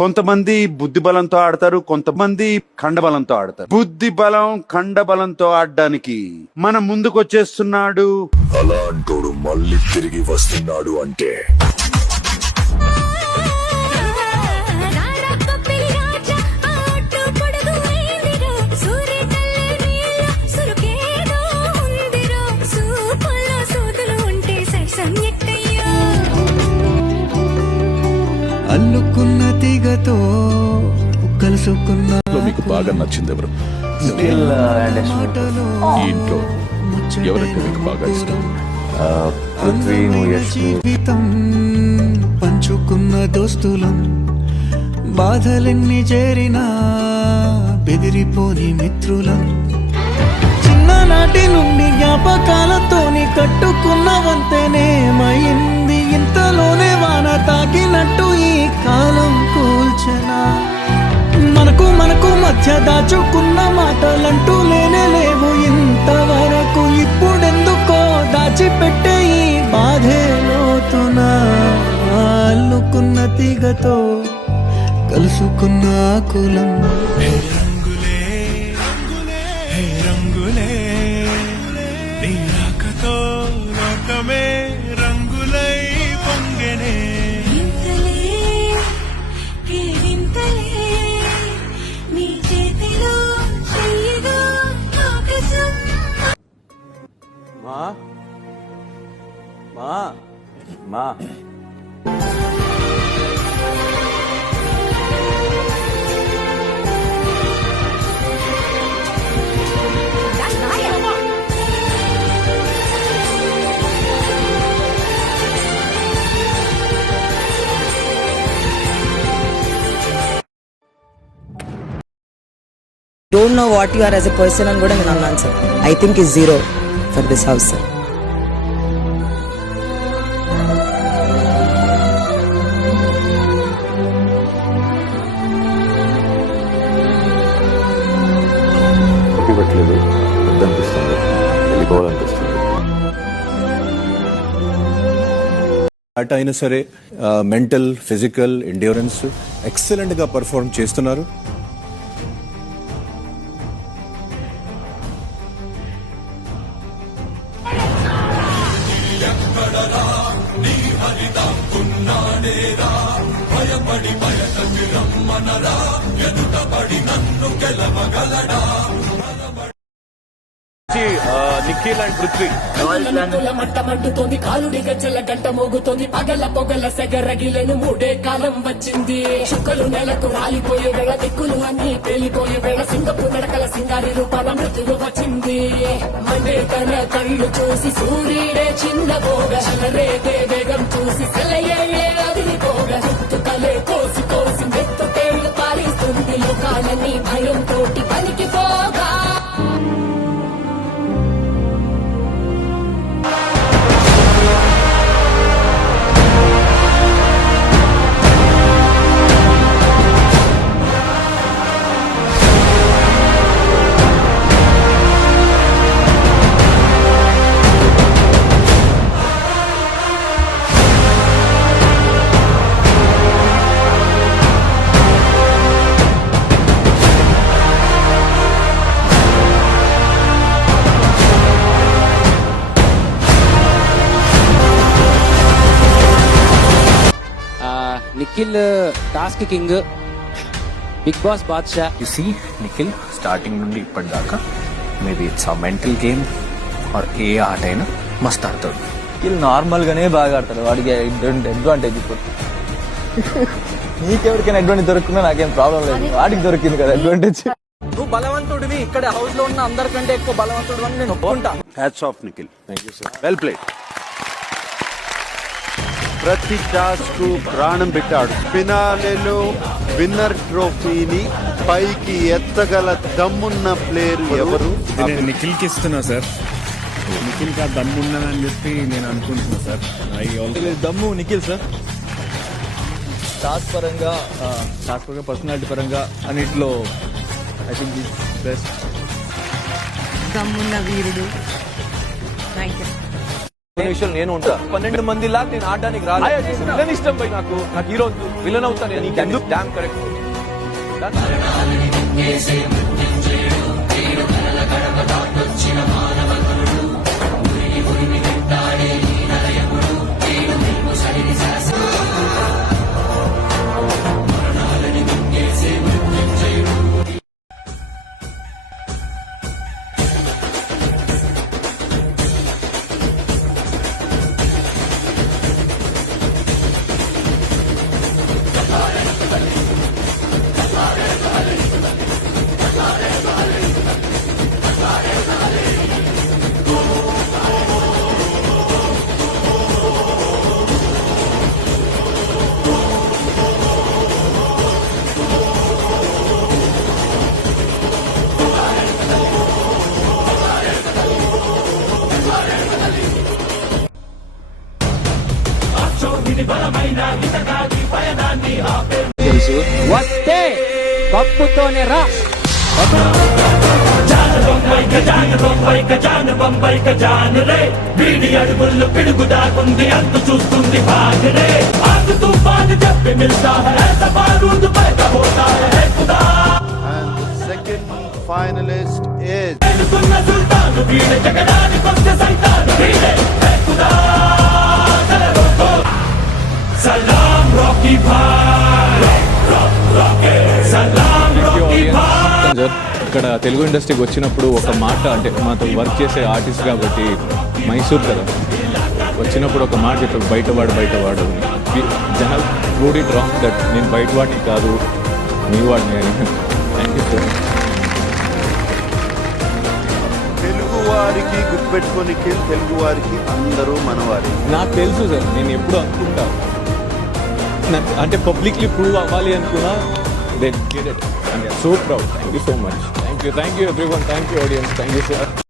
కొంతమంది బుద్ధి బలంతో ఆడతారు, కొంతమంది ఖండబలంతో ఆడతారు. బుద్ధి బలం ఖండబలంతో ఆడడానికి మన ముందుకు వచ్చేస్తున్నాడు. అలాంటోడు మళ్ళీ తిరిగి వస్తున్నాడు అంటే అల్లుకున్న తీగతో కలుసుకున్న మీకు బాగా నచ్చింది ఎవరు? ఈ ఇంట్లో ఎవరంటే మీకు బాగా ఇష్టం? జీవితం పంచుకున్న దోస్తులం, బాధలెన్ని చేరినా బెదిరిపోని మిత్రులం, చిన్ననాటి నుండి జ్ఞాపకాలతోని కట్టుకున్న వంతెనేమైంది, ఇంతలోనే వాన తాకినట్టు ఈ కాలం కూల్చనా. మనకు మధ్య దాచుకున్న మాటలంటూ లేనే లేవు ఇంతవరకు, ఇప్పుడెందుకో దాచిపెట్టే ఈ బాధే లోతున. అల్లుకున్న తీగతో కలుసుకున్న కులం రంగులై పొంగనే నీ చేతిలో చెయ్యగా ఆకాశం. మా మా మా don't know what you are as a person and కూడా నేను అన్నాను sir. I think is zero for this house sir. ఇవ్వట్లేదు, వద్దనిపిస్తుంది, వెళ్ళిపోవాలనిపిస్తుంది. అట్ అయినా సరే మెంటల్ ఫిజికల్ ఎండ్యూరెన్స్ ఎక్సలెంట్గా పర్ఫార్మ్ చేస్తున్నారు. నిఖిల్ అండ్ పృథ్వీ మంటమంటుతోంది, కాలుడి గజ్జల గంట మోగుతోంది, పగల పొగల సెగరగిలను మూడే కాలం వచ్చింది. చుక్కలు నెలకు రాలిపోయే వేళ, దిక్కులు అన్ని పేలిపోయే వేళ, సింగపు నడకల సింగారి రూపాల మృతులు వచ్చింది. మండే తన కళ్ళు చూసి సూర్యుడే చిన్నబోగ, రేగే వేగం చూసి సెలయే అదిరిపోగ, చుట్టుకలే కోసి కోసి మెత్తుకేళ్లు పాలిస్తుంది, లోకాలన్నీ భయంతో పనికి పోగా. Nikhil task king, Bigg Boss బాద్షా. యు సీ నిఖిల్ స్టార్టింగ్ నుండి ఇప్పటిదాకా maybe it's a mental game or a ఆట అయినా మస్తు ఆడతాడు. నిఖిల్ నార్మల్ గానే బాగా ఆడతాడు, వాడికి అడ్వాంటేజ్ ఇప్పుడు. నీకెవరికైనా అడ్వాంటేజ్ దొరుకుతున్నా నాకేం ప్రాబ్లం లేదు, వాడికి దొరికింది కదా అడ్వాంటేజ్. నువ్వు బలవంతుడివి, ఇక్కడ హౌస్ లో ఉన్న అందరికంటే ఎక్కువ బలవంతుడు అని నేను ఒప్పుకుంటా. Hats off Nikhil, well played. ప్రతి టాస్క్ ప్రాణం పెట్టాడు. ఫినాలేలో విన్నర్ ట్రోఫీని పైకి ఎత్తగల దమ్మున్న ప్లేయర్ ఎవరు? నిఖిల్ కి ఇస్తున్నా సార్. నిఖిల్ కా దమ్ము ఉన్నదని చెప్పి నేను అనుకుంటున్నా సార్. దమ్ము నిఖిల్ సార్. టాస్క్ పరంగా పర్సనాలిటీ పరంగా అన్నిట్లో ఐ థింక్ బెస్ట్. దమ్మున్న వీరుడు. Thank you. విషయం నేను ఉంటా 12 మందిలా నేను ఆడడానికి రాలేదు విలన్ ఇష్టం పోయి నాకు హీరో విలన్ అవుతా నేను ఎందుకు డామ్ కరెక్ట్ తెలుసు వస్తే కప్పుతోనే రా సెకండ్ ఫైనలిస్ట్ ఇస్ ఇక్కడ తెలుగు ఇండస్ట్రీకి వచ్చినప్పుడు ఒక మాట అంటే మాతో వర్క్ చేసే ఆర్టిస్ట్ కాబట్టి మైసూర్ కదా వచ్చినప్పుడు ఒక మాట చెప్పాడు బయటవాడు జనాలు రూడ్ ఇట్ రాంగ్ దట్ నేను బయటవాడిని కాదు మీ వాడిని అని థ్యాంక్ యూ సార్ తెలుగు వారికి గుర్తుపెట్టుకొని తెలుగు వారికి అందరూ మనవారి నాకు తెలుసు సార్ నేను ఎప్పుడు అనుకుంటా అంటే పబ్లిక్లీ ప్రూవ్ అవ్వాలి అనుకున్నా then did it and so proud thank you so much thank you everyone thank you audience thank you sir